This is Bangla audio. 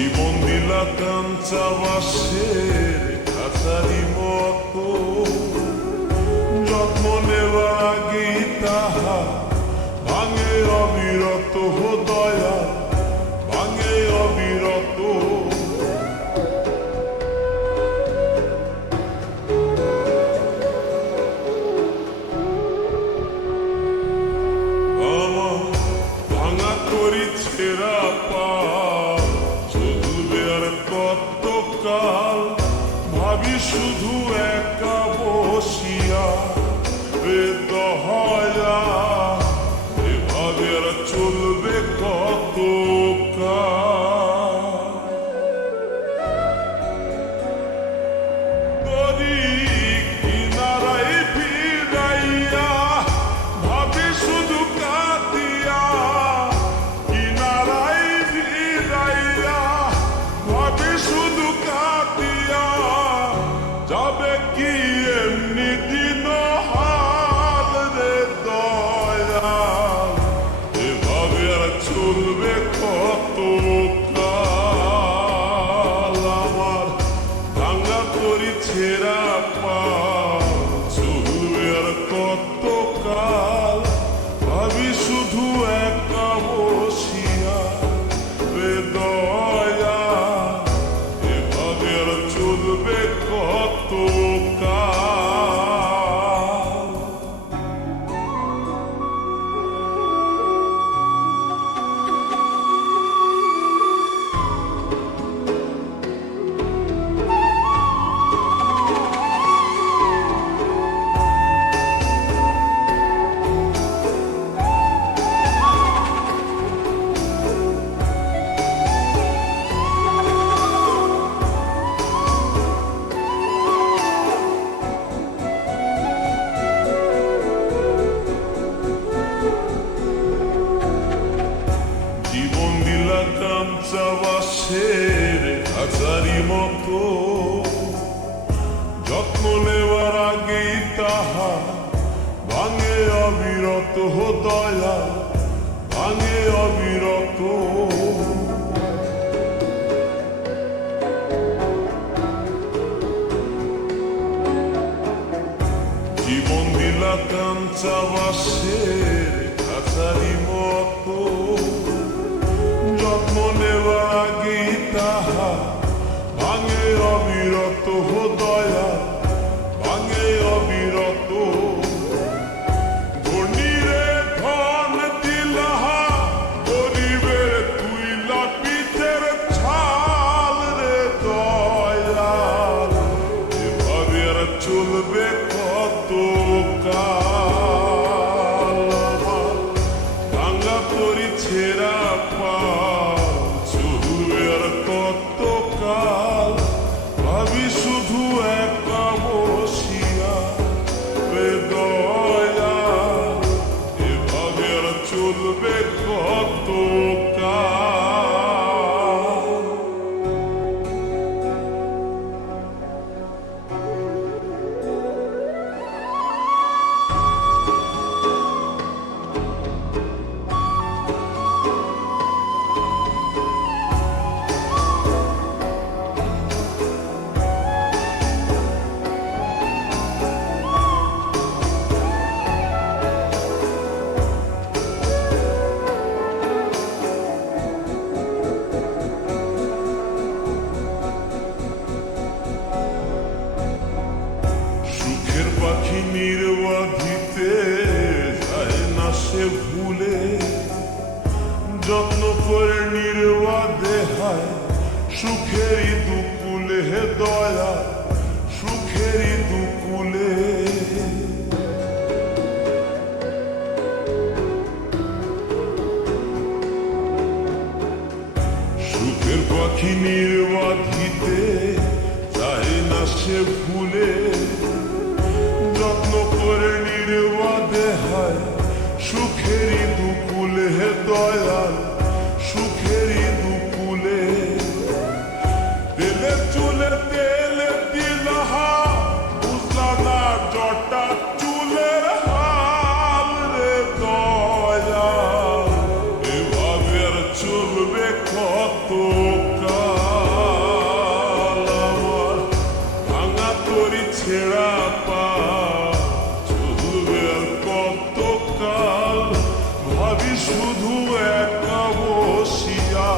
জীবন দিলা কাঞ্চা বাসের খাঁচারি মতো, যত্ন নেওয়ার আগেই তাহা ভাঙে অবিরত, দয়া ভাঙে অবিরত। আমার ভাঙা করি ছেঁড়া পা কতকাল ভাবি শুধু একা বসিয়া, রে দয়া এভাবে আর চলবে কতকাল। দড়ি কিনারায় ফিরাইয়া ভাবি শুধু কাঁদিয়া, কিনারায় ফিরাইয়া ভাবি শুধু কাঁদিয়া, যাবে কি এমনি দিন হাল রে দয়াল, এভাবে আর চলবে কতকাল। আমার ভাঙা করি ছেঁড়া পা চলবে আর কতকাল, ভাবি শুধু একা বসিয়া, রে দয়া এভাবে আর চলবে কতকাল। জীবন দিলা কাঞ্চা বাসের খাঁচারি মতো, যত্ন নেওয়ার আগেই তাহা ভাঙে অবিরত, দয়া ভাঙে অবিরত। জীবন দিলা কাঞ্চা বাসের খাঁচারি মতো, যত্ন নেওয়ার আগেই তাহা ভাঙে অবিরত, দয়া ভাঙে অবিরত। ধনীরে ধন দিলা গরিবের তুইলা পিঠের ছাল রে দয়াল, এভাবে আর চলবে কতকাল। ভাঙা করি ছেঁড়া পা চলবে আর কতকাল, ভাবি শুধু একা বসিয়া, রে দয়া এভাবে আর চলবে কতকাল। পাখি নির্বাধিতে যায় না সে ভুলে, যত্ন করে নির্বাধে হয় সুখেরই দুকুলে, হে দয়া সুখেরই দুকুলে। সুখের পাখি নির্বাধিতে যায় না সে ভুলে, যত্ন করে নির্বাধে হয় সুখেরই দুকুলে, হে দয়াল সুখেরই দুকুলে। তেলে চুলে তেলে দিলা বুঝলা না জটা চুলের হাল রে দয়াল, এভাবে আর চলবে কতকাল। একা পা চলবে আর কতকাল ভাবি শুধু একা বসিয়া